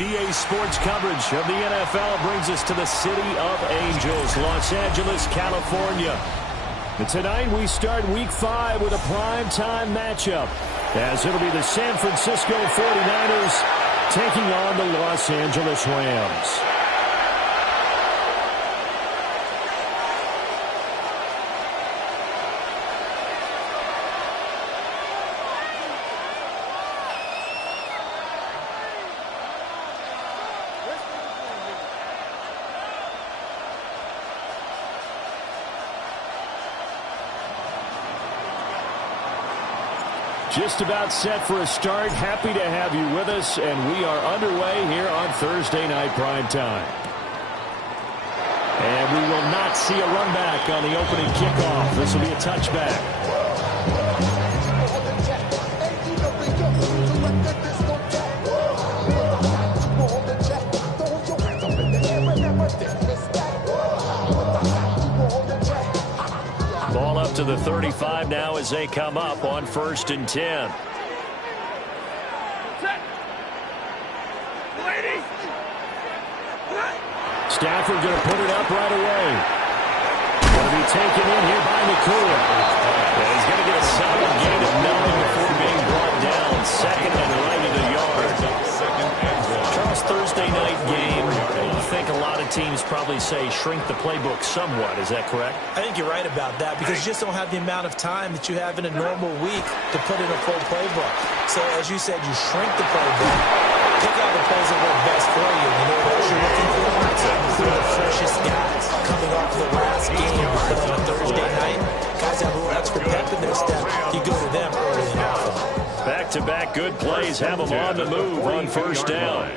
EA Sports coverage of the NFL brings us to the City of Angels, Los Angeles, California. And tonight we start Week 5 with a primetime matchup, as it'll be the San Francisco 49ers taking on the Los Angeles Rams. Just about set for a start. Happy to have you with us, and we are underway here on Thursday Night Primetime. And we will not see a run back on the opening kickoff. This will be a touchback. Ball up to the 35 now as they come up on 1st and 10. Stafford going to put it up right away. Going to be taken in here by McCool. And he's going to get a solid gain of 9 before being brought down. Second and right of the yard. Charles, Thursday night game. I think a lot of teams probably say shrink the playbook somewhat. Is that correct? I think you're right about that, because you just don't have the amount of time that you have in a normal week to put in a full playbook. So as you said, you shrink the playbook, pick out the plays that work best for you. You know what you're looking for? It's the freshest guys coming off the last game on a Thursday night. Guys have a little extra pep in their step. You go to them early and often. Back-to-back good plays have them on the move on 1st down.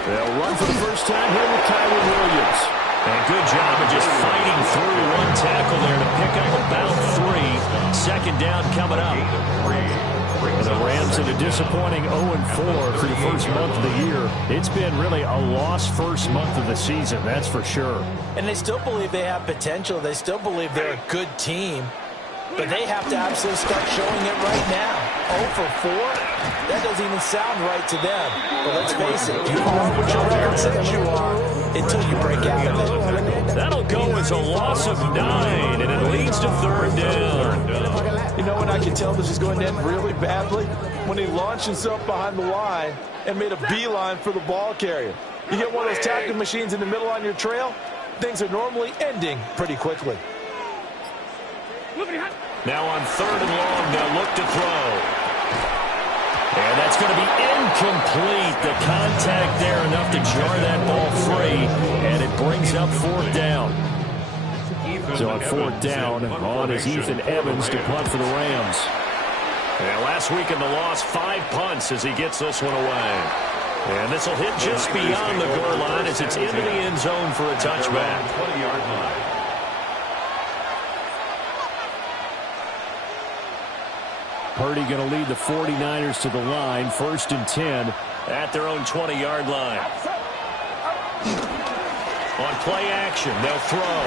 They'll run for the first time here with Kyron Williams. And good job of just fighting through one tackle there to pick up about 3. Second down coming up. And the Rams in a disappointing 0-4 for the first month of the year. It's been really a lost first month of the season, that's for sure. And they still believe they have potential. They still believe they're a good team. But they have to absolutely start showing it right now. 0-4? That doesn't even sound right to them. But let's face it, you are what your record says you are until you break out of it. That'll go as a loss of 9, and it leads to 3rd down. You know when I can tell this is going to end really badly? When he launched himself behind the line and made a beeline for the ball carrier. You get one of those tackling machines in the middle on your trail, things are normally ending pretty quickly. Now on 3rd and long, they'll look to throw. And that's going to be incomplete. The contact there enough to jar that ball free, and it brings up 4th down. So on 4th down, on is Ethan Evans to punt for the Rams. And last week in the loss, 5 punts as he gets this one away. And this will hit just beyond the goal line as it's into the end zone for a touchback. 20-yard line. Purdy going to lead the 49ers to the line. 1st and 10 at their own 20-yard line. On play action, they'll throw.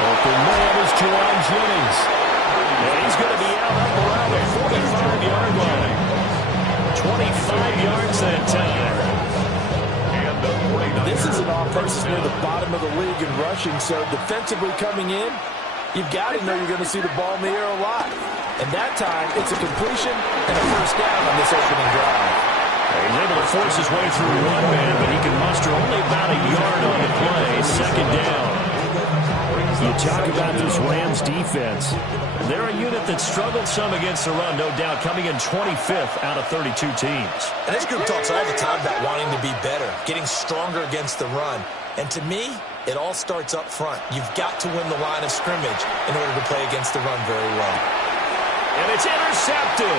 Open man is Juwan Jennings. And he's going to be out up around the 45-yard line. 25 yards that time. This is an offense near the bottom of the league in rushing, so defensively coming in, you've got to know you're going to see the ball in the air a lot. And that time, it's a completion and a first down on this opening drive. He's able to force his way through one man, but he can muster only about a yard on the play. 2nd down. You talk about this Rams defense. They're a unit that struggled some against the run, no doubt, coming in 25th out of 32 teams. And this group talks all the time about wanting to be better, getting stronger against the run. And to me, it all starts up front. You've got to win the line of scrimmage in order to play against the run very well. And it's intercepted.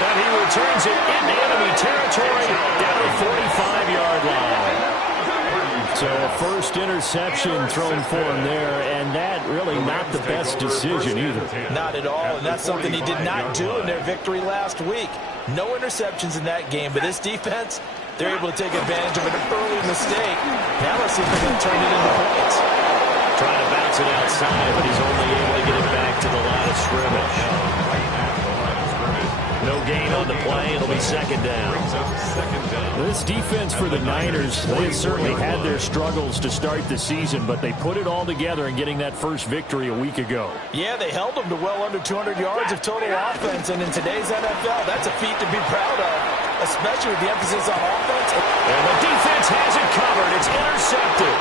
And he returns it into enemy territory down the 45-yard line. So a first interception thrown for him there, and that really not the best decision either. Not at all, and that's something he did not do in their victory last week. No interceptions in that game, but this defense, they're able to take advantage of an early mistake. Now let's see if they can turn it into points. Trying to bounce it outside, but he's only able to get it back to the line of scrimmage. gain on the play. It'll be second down. This defense for the Niners, they have certainly had their struggles to start the season, but they put it all together in getting that first victory a week ago. Yeah, they held them to well under 200 yards of total offense, and in today's NFL, that's a feat to be proud of, especially with the emphasis on offense. And the defense has it covered. It's intercepted.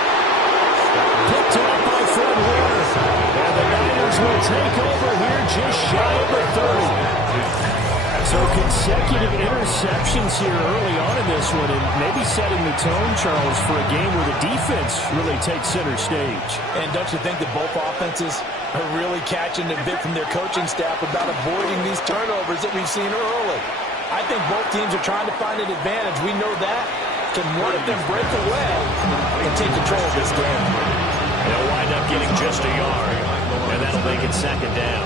Picked up by Fred Warner. And the Niners will take over here just shy of the 30. So consecutive interceptions here early on in this one, and maybe setting the tone, Charles, for a game where the defense really takes center stage. And don't you think that both offenses are really catching a bit from their coaching staff about avoiding these turnovers that we've seen early? I think both teams are trying to find an advantage. We know that. Can one of them break away and take control of this game? They'll wind up getting just a yard, and that'll make it second down.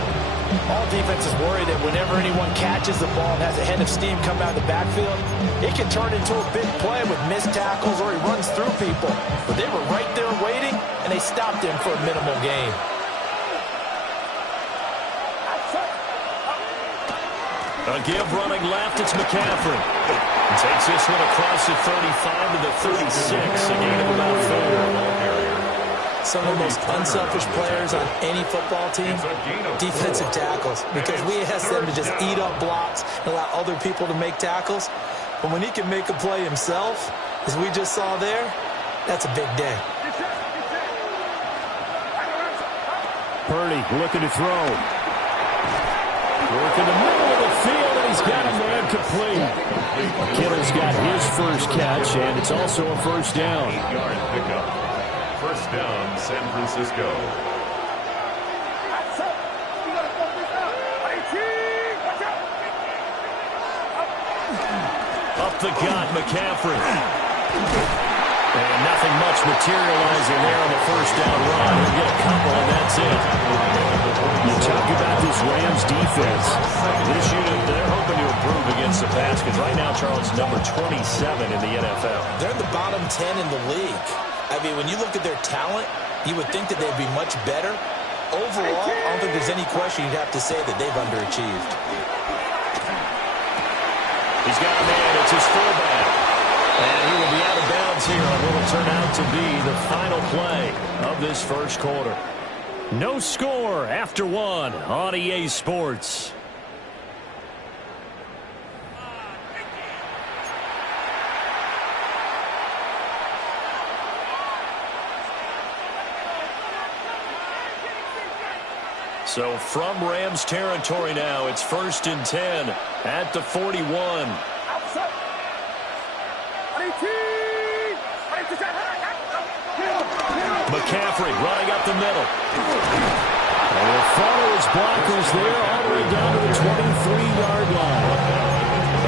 All defenses worry that whenever anyone catches the ball and has a head of steam come out of the backfield, it can turn into a big play with missed tackles or he runs through people. But they were right there waiting, and they stopped him for a minimal gain. A give running left, it's McCaffrey. Takes this one across the 35 to the 36, a gain of about 4. Some of the most unselfish players on any football team, defensive tackles, because we ask them to just eat up blocks and allow other people to make tackles. But when he can make a play himself, as we just saw there, that's a big day. Purdy looking to throw. Work in the middle of the field, and he's got a man complete. Kittle's got his first catch, and it's also a first down. 8-yard pickup. First down, San Francisco. Up the gut, McCaffrey. And nothing much materializing there on the first down run. He'll get a couple, and that's it. You talk about this Rams defense. This unit, they're hoping to improve against the pass, because right now, Charles, number 27 in the NFL. They're in the bottom 10 in the league. I mean, when you look at their talent, you would think that they'd be much better. Overall, I don't think there's any question you'd have to say that they've underachieved. He's got a man. It's his fullback. And he will be out of bounds here on what will turn out to be the final play of this first quarter. No score after one on EA Sports. So from Rams territory now, it's 1st and 10 at the 41. McCaffrey running up the middle. And will follow his blockers there all the way down to the 23-yard line.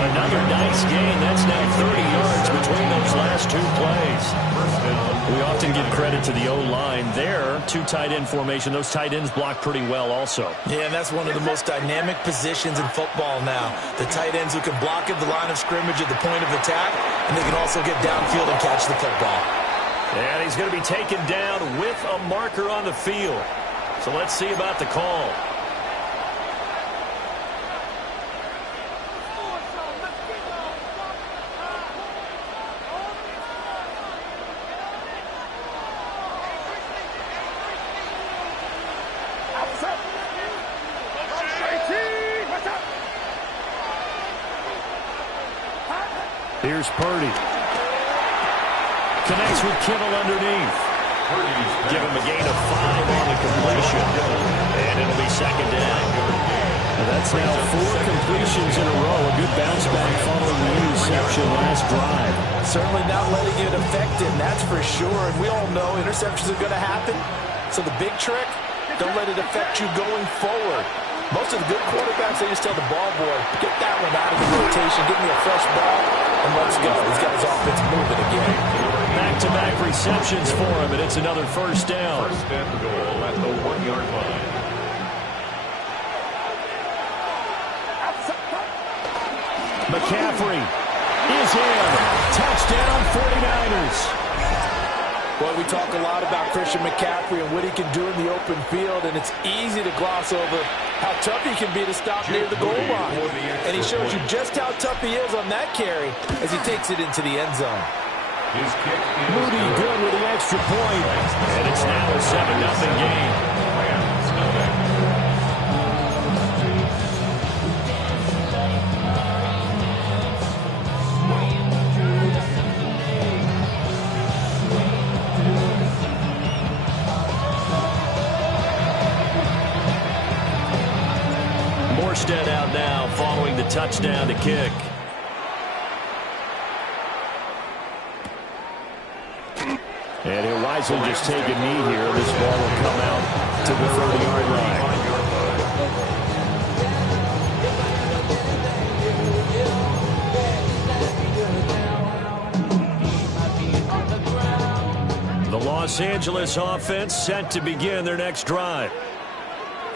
Another nice gain. That's now 30 yards between those last two plays. We often give credit to the O-line there. Two tight end formation. Those tight ends block pretty well also. Yeah, and that's one of the most dynamic positions in football now. The tight ends who can block at the line of scrimmage at the point of attack, and they can also get downfield and catch the football. And he's going to be taken down with a marker on the field. So let's see about the call. Here's Purdy. Connects with Kittle underneath. Give him a gain of 5 on the completion. And it'll be second down. That's now 4 completions in a row. A good bounce back following the interception last drive. Certainly not letting it affect him, that's for sure. And we all know interceptions are going to happen. So the big trick, don't let it affect you going forward. Most of the good quarterbacks, they just tell the ball boy, get that one out of the rotation, give me a fresh ball, and let's go. He's got his offense moving again. Back-to-back receptions for him, and it's another first down. First and goal at the 1-yard line. McCaffrey is in. Touchdown 49ers. Boy, we talk a lot about Christian McCaffrey and what he can do in the open field, and it's easy to gloss over how tough he can be to stop near the goal line. And he shows you just how tough he is on that carry as he takes it into the end zone. Moody good with the extra point, and it's now a 7-0 game. Morstead out now following the touchdown to kick. And he'll wisely just take a knee here. This ball will come out to the 30-yard line. The Los Angeles offense set to begin their next drive.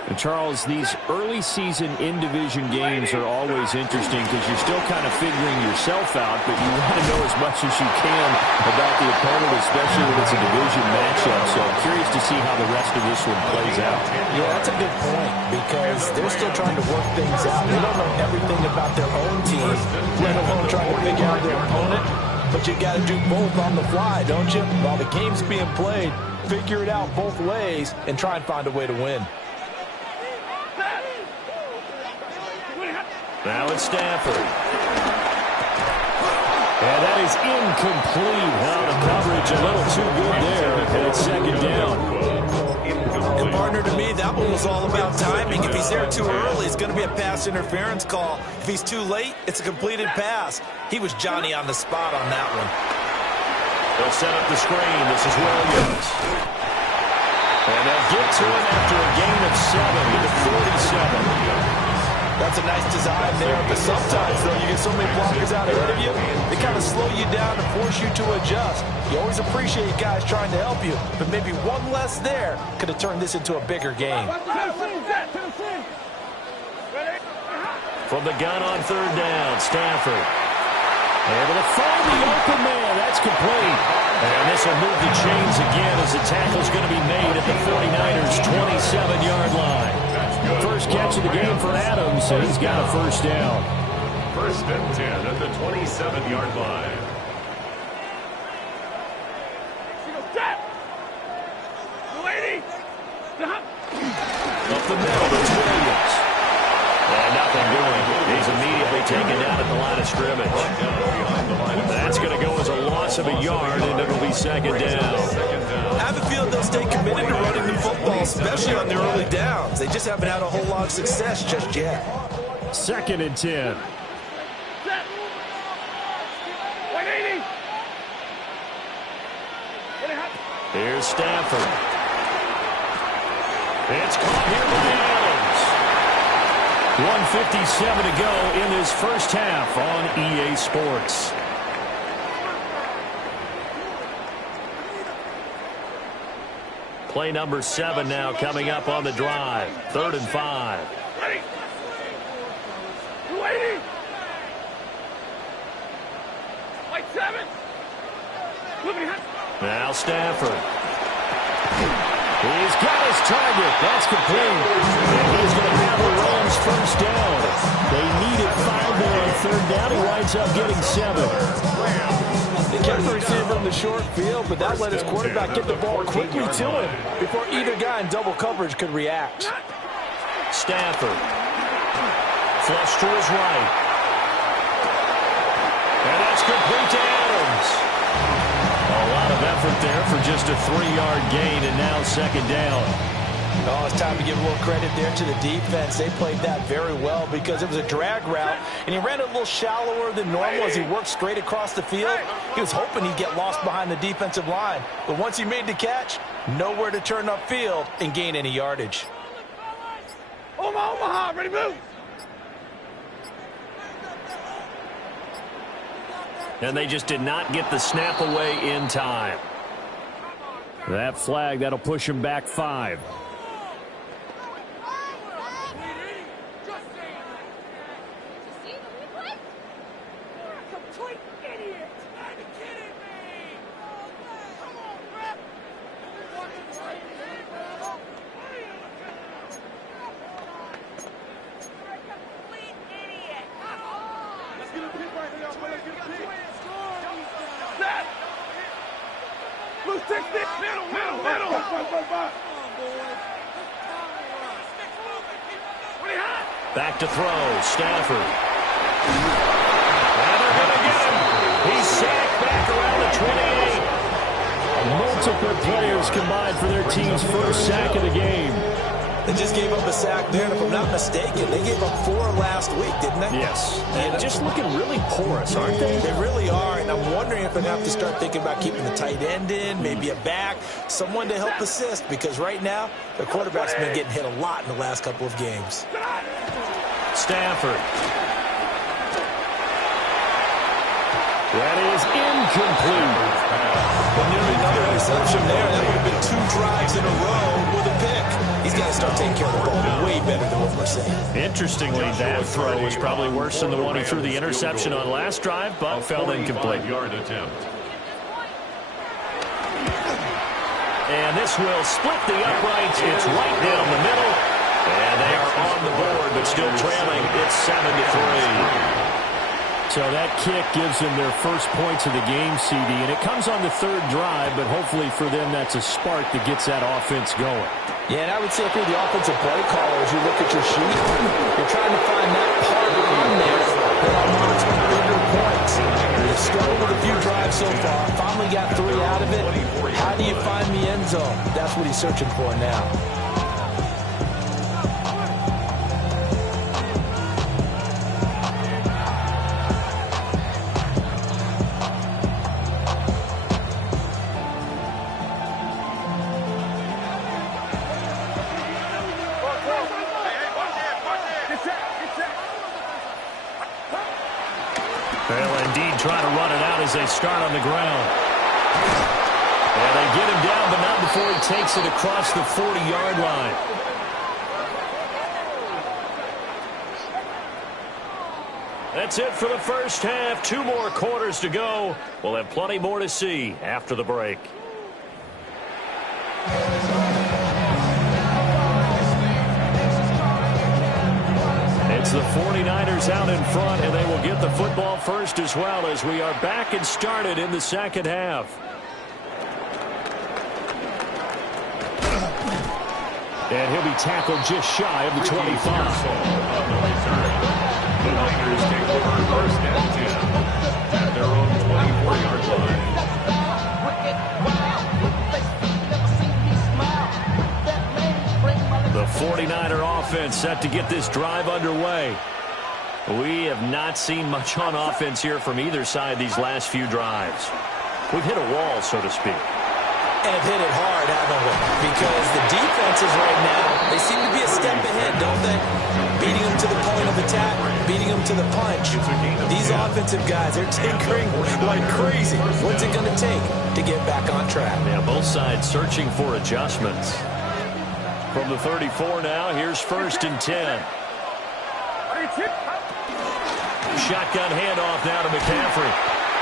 And Charles, these early season in-division games are always interesting because you're still kind of figuring yourself out, but you want to know as much as you can about the opponent, especially when it's a division matchup. So I'm curious to see how the rest of this one plays out. Yeah, that's a good point because they're still trying to work things out. They don't know everything about their own team, let alone trying to figure out their opponent. But you got to do both on the fly, don't you? While the game's being played, figure it out both ways and try and find a way to win. Now it's Stafford. And that is incomplete. Out of coverage, a little too good there. And it's second down. And partner, to me, that one was all about timing. If he's there too early, it's going to be a pass interference call. If he's too late, it's a completed pass. He was Johnny on the spot on that one. They'll set up the screen. This is Williams. And they'll get to him after a gain of 7 to the 47. That's a nice design there, but sometimes, though, you get so many blockers out ahead of you, they kind of slow you down and force you to adjust. You always appreciate guys trying to help you, but maybe one less there could have turned this into a bigger game. From the gun on third down, Stafford. Able to find the open man. That's complete. And this will move the chains again as the tackle's going to be made at the 49ers' 27-yard line. First catch of the game for Adams, so he's got a first down. First and 10 at the 27-yard line. Up the middle, it's Williams. And nothing doing. He's immediately taken down at the line of scrimmage. That's going to go as a loss of a yard, and it'll be second down. I have a feeling they'll stay committed to running the football, especially on their early downs. They just haven't had a whole lot of success just yet. Second and 10. Here's Stafford. It's caught here by Adams. 1:57 to go in this first half on EA Sports. Play number 7 now coming up on the drive. 3rd and 5. Now Stafford. He's got his target. That's complete. And he's going to have the Rams first down. They needed 5 there on third down. He winds up getting 7. They kept the receiver in the short field, but that let his quarterback get the ball quickly to him before either guy in double coverage could react. Stafford. Flush to his right. And that's complete to Adams. A lot of effort there for just a 3-yard gain, and now second down. Oh, it's time to give a little credit there to the defense. They played that very well because it was a drag route, and he ran a little shallower than normal as he worked straight across the field. He was hoping he'd get lost behind the defensive line, but once he made the catch, nowhere to turn upfield and gain any yardage. Omaha, ready, move! And they just did not get the snap away in time. That flag, that'll push him back 5. Back to throw, Stafford. And they're going to get him. He's sacked back around the 28. Multiple players combined for their team's first sack of the game. They just gave up a sack there, and if I'm not mistaken, they gave up 4 last week, didn't they? Yes. And just looking really porous, aren't they? They really are, and I'm wondering if they're going to have to start thinking about keeping the tight end in, maybe a back, someone to help assist, because right now, their quarterback's been getting hit a lot in the last couple of games. Stafford. That is incomplete. Well, nearly another interception there. That would have been 2 drives in a row with a pick. He's got to start taking care of the ball way better than what we're saying. Interestingly, that throw was probably worse than the one he threw the interception on last drive, but fell incomplete. And this will split the uprights. It's right down the middle. And they are on the board, but still trailing. It's 7-3. So that kick gives them their first points of the game, CD, and it comes on the 3rd drive, but hopefully for them that's a spark that gets that offense going. Yeah, and I would say if you're the offensive play caller, as you look at your sheet, you're trying to find that part on there that unlocks bigger points. You've started with a few drives so far, finally got 3 out of it. How do you find the end zone? That's what he's searching for now. They'll indeed try to run it out as they start on the ground. And they get him down, but not before he takes it across the 40-yard line. That's it for the first half. 2 more quarters to go. We'll have plenty more to see after the break. It's the 49ers out in front, and they will get the football first as well as we are back and started in the second half. And he'll be tackled just shy of the 25. The Niners take over first and 10 at their own 24-yard line. The 49er offense set to get this drive underway. We have not seen much on offense here from either side these last few drives. We've hit a wall, so to speak. And have hit it hard, haven't we? Because the defenses right now, they seem to be a step ahead, don't they? Beating them to the point of attack, beating them to the punch. These offensive guys, they're tinkering like crazy. What's it going to take to get back on track? Yeah, both sides searching for adjustments. From the 34 now, here's 1st and 10. Shotgun handoff now to McCaffrey.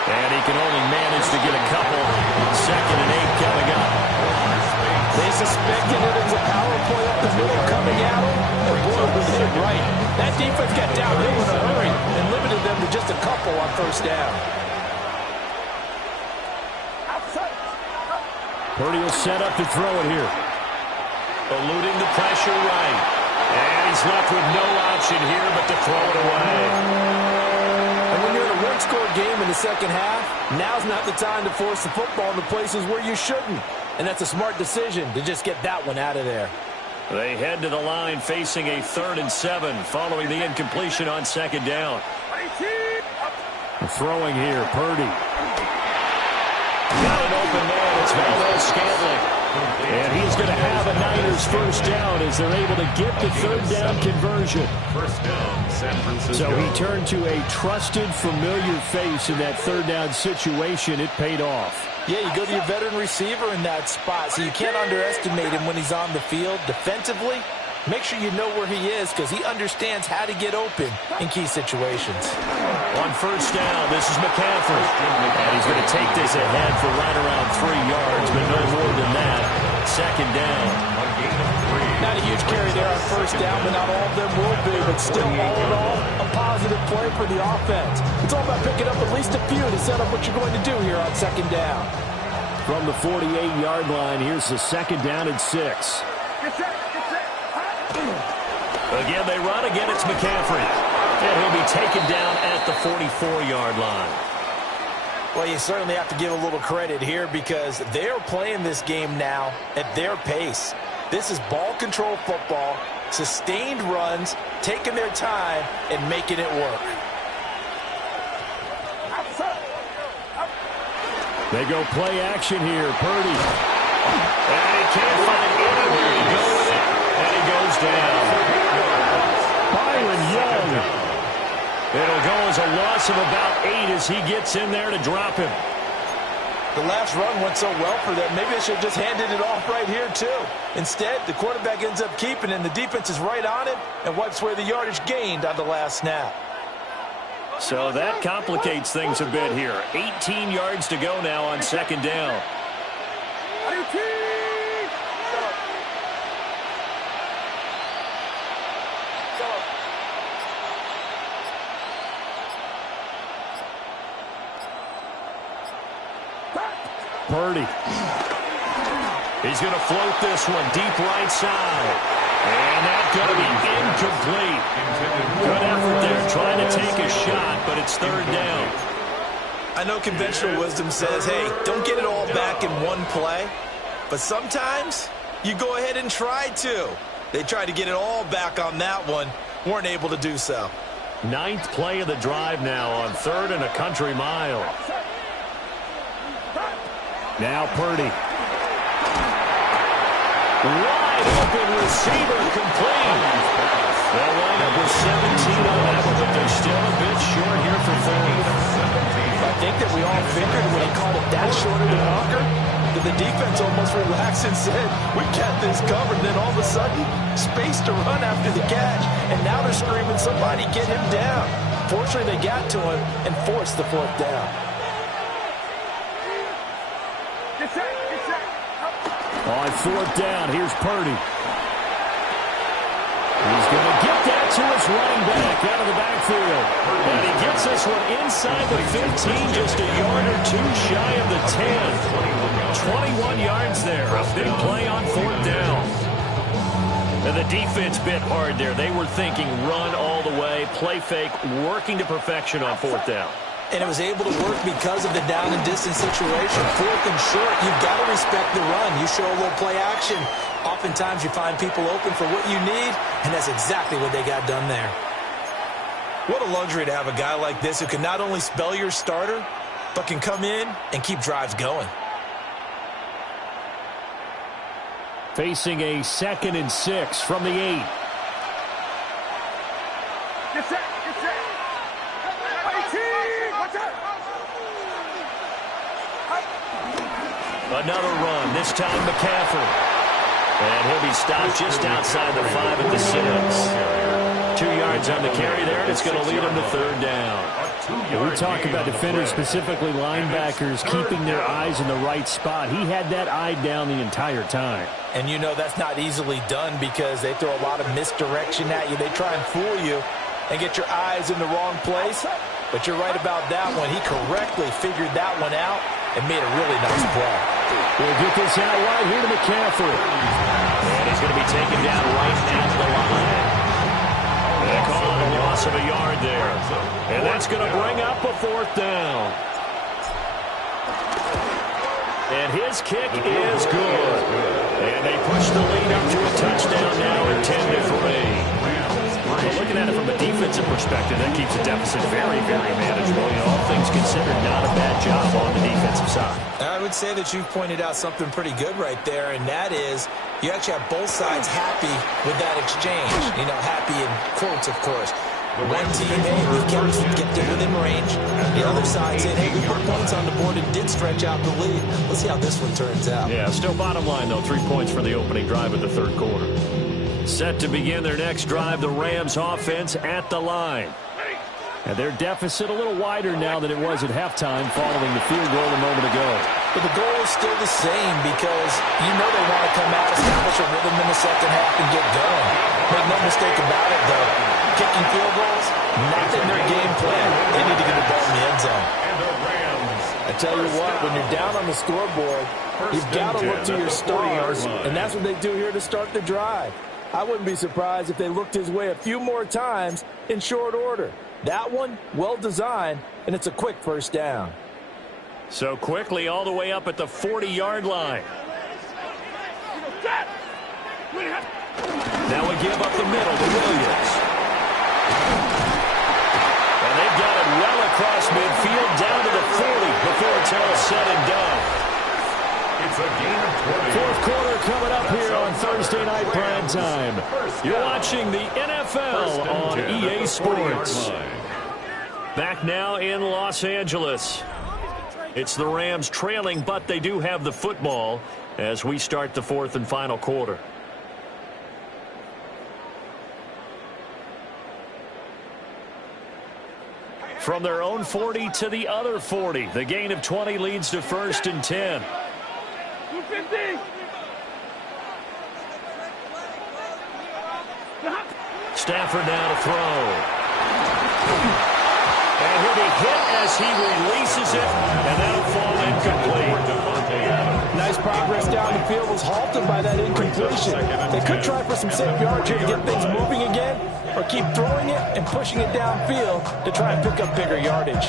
And he can only manage to get a couple. 2nd and 8 coming up. They suspected it was a power play up the middle coming out. And boy, was hit it right. That defense got downhill in a hurry and limited them to just a couple on 1st down. Purdy will set up to throw it here. Eluding the pressure right. And he's left with no option here but to throw it away. And when you're in a one-score game in the second half, now's not the time to force the football in the places where you shouldn't. And that's a smart decision to just get that one out of there. They head to the line facing a 3rd and 7 following the incompletion on 2nd down. Throwing here, Purdy. Got an open man. It's Valdez-Scantling. And he's going to have a Niners first down as they're able to get the 3rd down conversion. First down, San Francisco. So he turned to a trusted, familiar face in that 3rd down situation. It paid off. Yeah, you go to your veteran receiver in that spot, so you can't underestimate him when he's on the field defensively. Make sure you know where he is because he understands how to get open in key situations. On 1st down, this is McCaffrey. And he's going to take this ahead for right around 3 yards, but no more than that. 2nd down. A gain of 3. Not a huge carry there on first down, but not all of them will be. But still, all in all, a positive play for the offense. It's all about picking up at least a few to set up what you're going to do here on second down. From the 48-yard line, here's the second down and 6. Again, they run. Again, it's McCaffrey. And he'll be taken down at the 44-yard line. Well, you certainly have to give a little credit here because they're playing this game now at their pace. This is ball control football, sustained runs, taking their time, and making it work. They go play action here. Purdy. And he can't find anywhere to go with it. And he goes down. Byron Young. It'll go as a loss of about 8 as he gets in there to drop him. The last run went so well for them. Maybe they should have just handed it off right here, too. Instead, the quarterback ends up keeping it, and the defense is right on it and wipes away the yardage gained on the last snap. So that complicates things a bit here. 18 yards to go now on second down. Purdy. He's going to float this one deep right side. And that's going to be incomplete. Good effort there trying to take a shot, but it's third down. I know conventional wisdom says, hey, don't get it all back in one play. But sometimes you go ahead and try to. They tried to get it all back on that one. Weren't able to do so. 9th play of the drive now on 3rd and a country mile. Now Purdy. Wide open receiver complete. They'll line up with 17 on that one, but they're still a bit short here for 30. I think that we all figured when he called it that short of the marker that the defense almost relaxed and said, we got this covered. And then all of a sudden, space to run after the catch. And now they're screaming, somebody get him down. Fortunately, they got to him and forced the 4th down. On 4th down, here's Purdy. He's going to get that to his running back out of the backfield. And he gets this one inside the 15, just a yard or two shy of the 10. 21 yards there. A big play on 4th down. And the defense bit hard there. They were thinking run all the way, play fake, working to perfection on 4th down. And it was able to work because of the down and distance situation. 4th and short, you've got to respect the run. You show a little play action. Oftentimes you find people open for what you need, and that's exactly what they got done there. What a luxury to have a guy like this who can not only spell your starter, but can come in and keep drives going. Facing a 2nd and 6 from the 8. Another run, this time McCaffrey. And he'll be stopped just outside the 5 at the 6. 2 yards on the carry there, and it's going to lead him to 3rd down. We talk about defenders, specifically linebackers, keeping their eyes in the right spot. He had that eye down the entire time. And you know that's not easily done because they throw a lot of misdirection at you. They try and fool you and get your eyes in the wrong place. But you're right about that one. He correctly figured that one out and made a really nice play. We'll get this out right here to McCaffrey. And he's going to be taken down right at the line. They call it a loss of a yard there. And that's going to bring up a 4th down. And his kick is good. And they push the lead up to a touchdown now at 10-3. But looking at it from a defensive perspective, that keeps the deficit very, very manageable. You know, all things considered, not a bad job on the defensive side. I would say that you've pointed out something pretty good right there, and that is you actually have both sides happy with that exchange. You know, happy in quotes, of course. One team, hey, we kept it within range. The other side saying, hey, we put points on the board and did stretch out the lead. Let's see how this one turns out. Yeah, still bottom line, though, 3 points for the opening drive of the 3rd quarter. Set to begin their next drive, the Rams offense at the line. And their deficit a little wider now than it was at halftime following the field goal a moment ago. But the goal is still the same because you know they want to come out, establish a rhythm in the second half, and get going. Make no mistake about it, though. Kicking field goals, not in their game plan. They need to get the ball in the end zone. I tell you what, when you're down on the scoreboard, you've got to look to your stars, and that's what they do here to start the drive. I wouldn't be surprised if they looked his way a few more times in short order. That one, well designed, and it's a quick first down. So quickly all the way up at the 40-yard line. Now we give up the middle to Williams. And they've got it well across midfield down to the 40 before it's all said and done. It's a gain of 20. Fourth quarter coming up here on Thursday Night Prime Time. You're watching the NFL on EA Sports. Back now in Los Angeles. It's the Rams trailing, but they do have the football as we start the fourth and final quarter. From their own 40 to the other 40. The gain of 20 leads to 1st and 10. Stafford now to throw. And he'll be hit as he releases it, and that'll fall incomplete. Nice progress down the field, was halted by that incompletion. They could try for some safe yards here to get things moving again, or keep throwing it and pushing it downfield to try and pick up bigger yardage.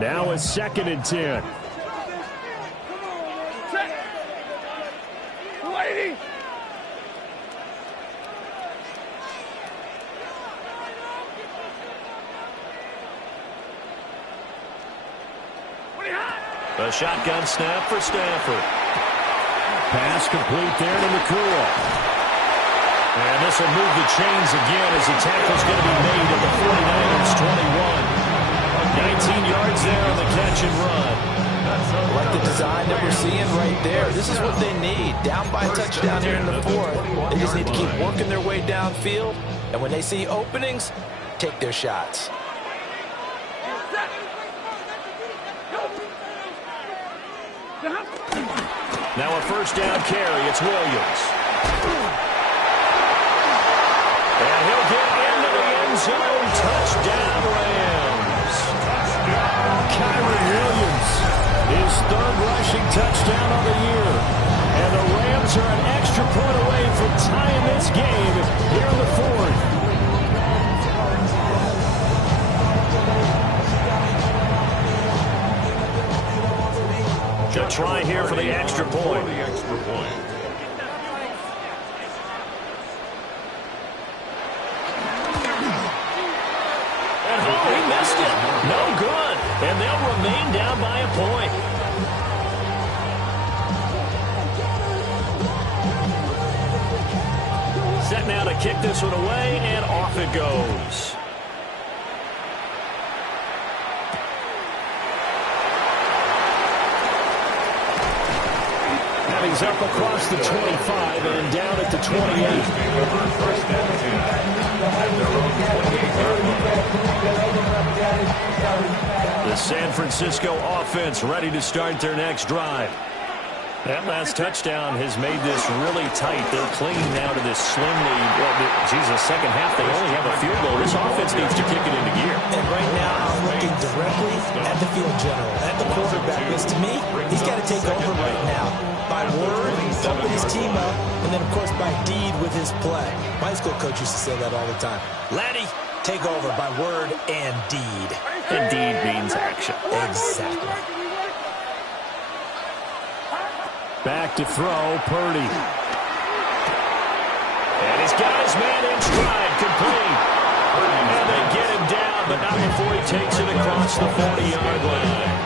Now a 2nd and 10. A shotgun snap for Stafford. Pass complete there to Nakua. And this will move the chains again as the tackle's going to be made at the 49ers 21. 19 yards there on the catch and run. Like the design that we're seeing right there. This is what they need. Down by a touchdown here in the fourth. They just need to keep working their way downfield. And when they see openings, take their shots. Now a first down carry. It's Williams. And he'll get into the end zone. Touchdown, Rams. Kyron Williams, his 3rd rushing touchdown of the year. And the Rams are an extra point away from tying this game here in the 4th. A try here for the extra point. And oh, he missed it. No good. And they'll remain down by a point. Set now to kick this one away, and off it goes. He's up across the 25 and down at the 28. The San Francisco offense ready to start their next drive. That last touchdown has made this really tight. They're clinging now to this slim lead. The second half, they only have a field goal. This offense needs to kick it into gear. And right now, I'm looking directly at the field general, at the quarterback. Because to me, he's got to take over right now. By word, pumping his team up, and then, of course, by deed with his play. My high school coach used to say that all the time. Laddie, take over by word and deed. And deed means action. Exactly. Back to throw, Purdy. And he's got his man in stride, complete. And they get him down, but not before he takes it across the 40-yard line.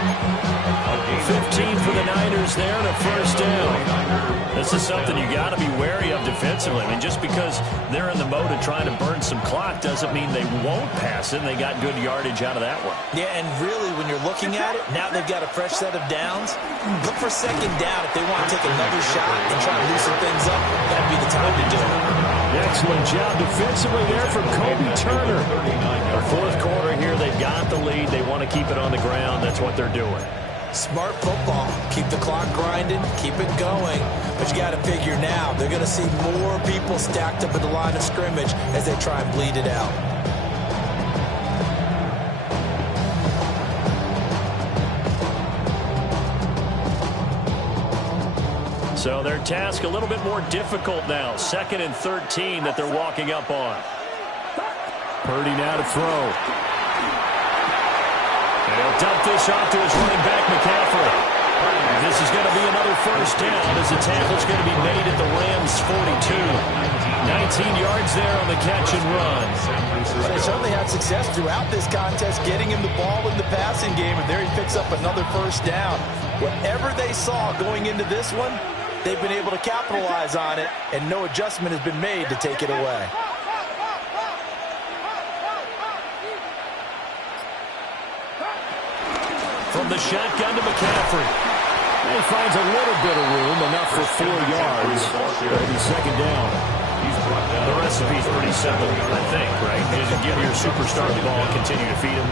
15 for the Niners there and a first down. This is something you got to be wary of defensively. I mean, just because they're in the mode of trying to burn some clock doesn't mean they won't pass it, and they got good yardage out of that one. Yeah, and really, when you're looking at it, now they've got a fresh set of downs. Look for second down if they want to take another shot and try to loosen things up. That'd be the time to do it. Next Excellent job defensively there from Kobe Turner. The fourth quarter here, they've got the lead. They want to keep it on the ground. That's what they're doing. Smart football. Keep the clock grinding, keep it going. But you got to figure now, they're going to see more people stacked up at the line of scrimmage as they try and bleed it out. So their task a little bit more difficult now. 2nd and 13 that they're walking up on. Purdy now to throw. And he'll dump this off to his running back, McCaffrey. And this is going to be another first down as the tackle's going to be made at the Rams' 42. 19 yards there on the catch and run. But they certainly had success throughout this contest getting him the ball in the passing game, and there he picks up another first down. Whatever they saw going into this one, they've been able to capitalize on it, and no adjustment has been made to take it away. From the shotgun to McCaffrey. He finds a little bit of room, enough for 4 yards. Maybe 2nd down. The recipe's pretty simple, I think, right? Just give your superstar the ball and continue to feed him.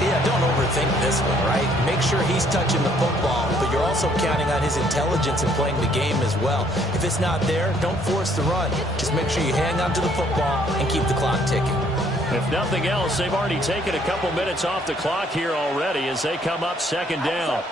Yeah, don't overthink this one, right? Make sure he's touching the football, but you're also counting on his intelligence in playing the game as well. If it's not there, don't force the run. Just make sure you hang on to the football and keep the clock ticking. If nothing else, they've already taken a couple minutes off the clock here already as they come up 2nd down.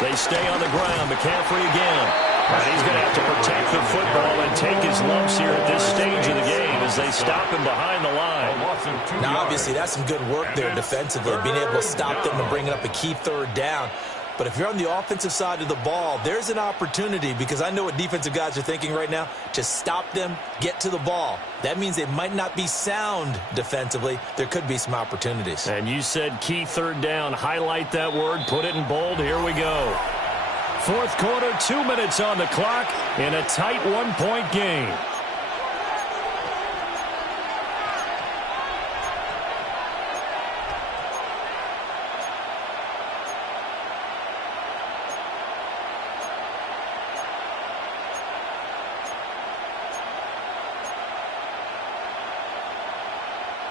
They stay on the ground. McCaffrey again. And he's going to have to protect the football and take his lumps here at this stage of the game as they stop him behind the line. Now, obviously, that's some good work there defensively, being able to stop them and bringing up a key 3rd down. But if you're on the offensive side of the ball, there's an opportunity, because I know what defensive guys are thinking right now. Just stop them, get to the ball. That means they might not be sound defensively. There could be some opportunities. And you said key 3rd down. Highlight that word. Put it in bold. Here we go. 4th quarter, 2 minutes on the clock in a tight 1-point game.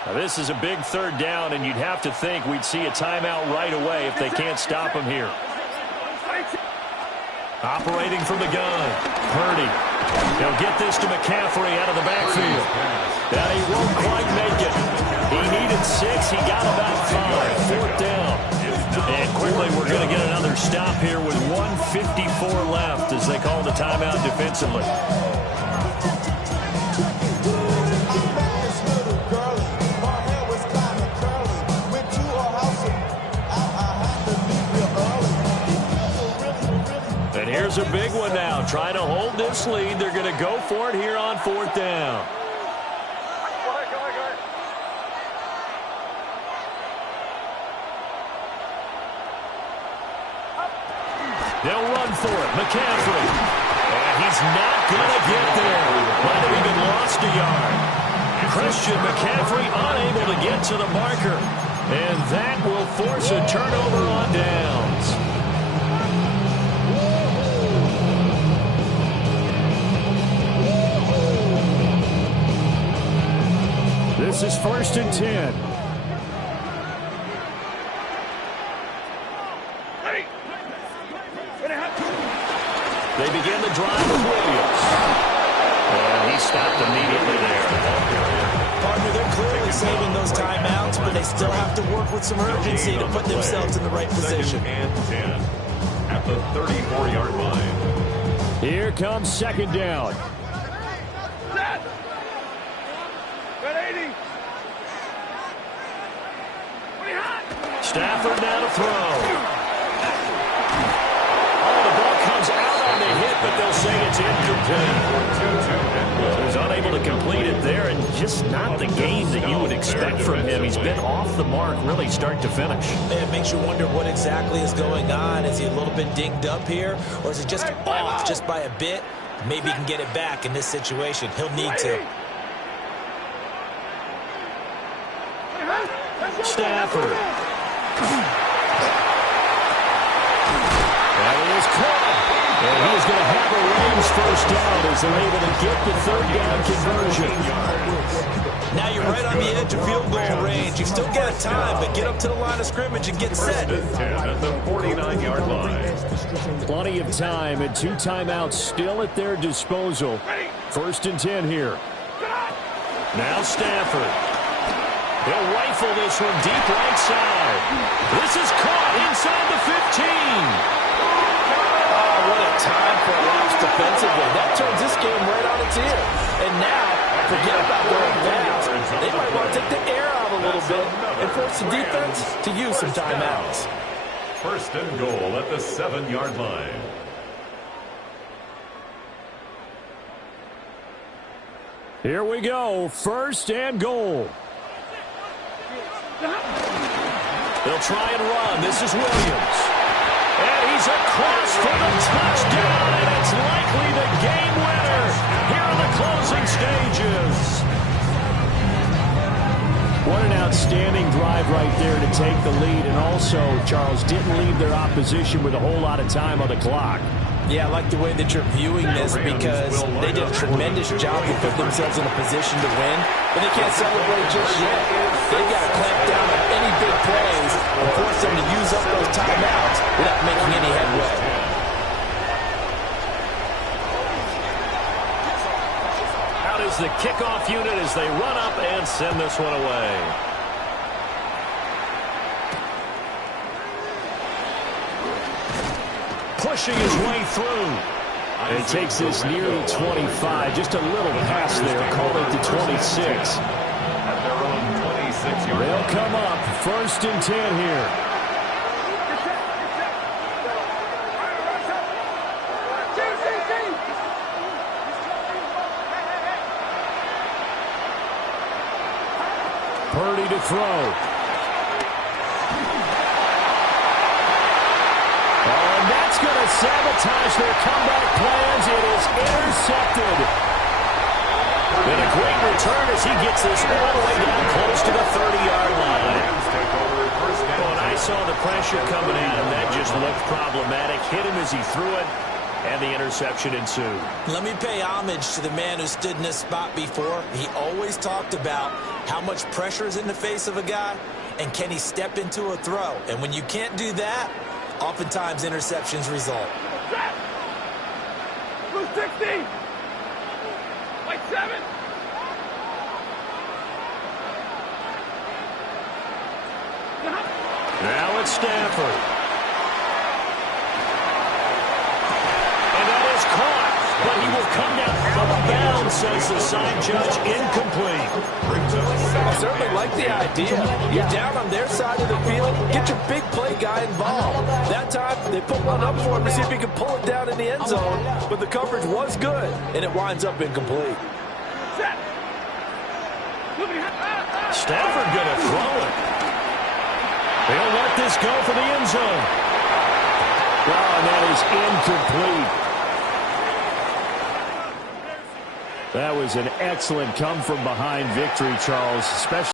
Now, this is a big 3rd down, and you'd have to think we'd see a timeout right away if they can't stop him here. Operating from the gun, Purdy. He'll get this to McCaffrey out of the backfield. And he won't quite make it. He needed 6. He got about 5. 4th down. And quickly we're going to get another stop here with 1:54 left as they call the timeout defensively. And here's a big one now. Trying to hold this lead. They're going to go for it here on 4th down. They'll run for it. McCaffrey. And he's not going to get there. Might have even lost a yard. Christian McCaffrey unable to get to the marker. And that will force a turnover on downs. This is 1st and 10. They begin the drive with Williams. And he stopped immediately there. Partner, they're clearly saving those timeouts, but they still have to work with some urgency to put themselves in the right position. 2nd and 10 at the 34-yard line. Here comes 2nd down. Stafford now to throw. Oh, the ball comes out on the hit, but they'll say it's incomplete. He was unable to complete it there, and just not the game that you would expect from him. He's been off the mark really start to finish. It makes you wonder what exactly is going on. Is he a little bit dinged up here, or is it just off just by a bit? Maybe he can get it back in this situation. He'll need to. Stafford. is going to have a Rams first down as they're able to get the third down conversion. Now you're right on the edge of field goal range. You've still got time, but get up to the line of scrimmage and get set. 10 at the 49-yard line. Plenty of time and 2 timeouts still at their disposal. First and 10 here. Now Stafford. He'll rifle this one deep right side. This is caught inside the 15. Oh, what a time for a loss defensively. That turns this game right on its ear. And now, forget about going fast. They might want to take the air out a little bit and force the defense to use some timeouts. First and goal at the 7-yard line. Here we go. First and goal. They'll try and run. This is Williams. And he's across for the touchdown, and it's likely the game winner here in the closing stages. What an outstanding drive right there to take the lead. And also, Charles, didn't leave their opposition with a whole lot of time on the clock. Yeah, I like the way that you're viewing this because they did a tremendous job to put themselves in a position to win, but they can't celebrate just yet. They've got to clamp down on any big plays and force them to use up those timeouts without making any headway. Out is the kickoff unit as they run up and send this one away. Pushing his way through. And he takes this near the 25. Just a little pass there. Call it the 26. At their own 26-yard line. They'll come up. First and 10 here. Purdy to throw. Going to sabotage their comeback plans. It is intercepted. And a great return as he gets this all the way down close to the 30-yard line. When I saw the pressure coming at him, that just looked problematic. Hit him as he threw it, and the interception ensued. Let me pay homage to the man who stood in this spot before. He always talked about how much pressure is in the face of a guy, and can he step into a throw. And when you can't do that, oftentimes interceptions result. Blue 60. White 7. Now it's Stafford. And that is caught, but he will come down out of bounds, says the side judge, incomplete. I certainly like the idea. You're down on their side of the field. Get your big play guy involved. That time, they put one up for him to see if he can pull it down in the end zone. But the coverage was good, and it winds up incomplete. Stafford going to throw it. They'll let this go for the end zone. Oh, and that is incomplete. That was an excellent come-from-behind victory, Charles, especially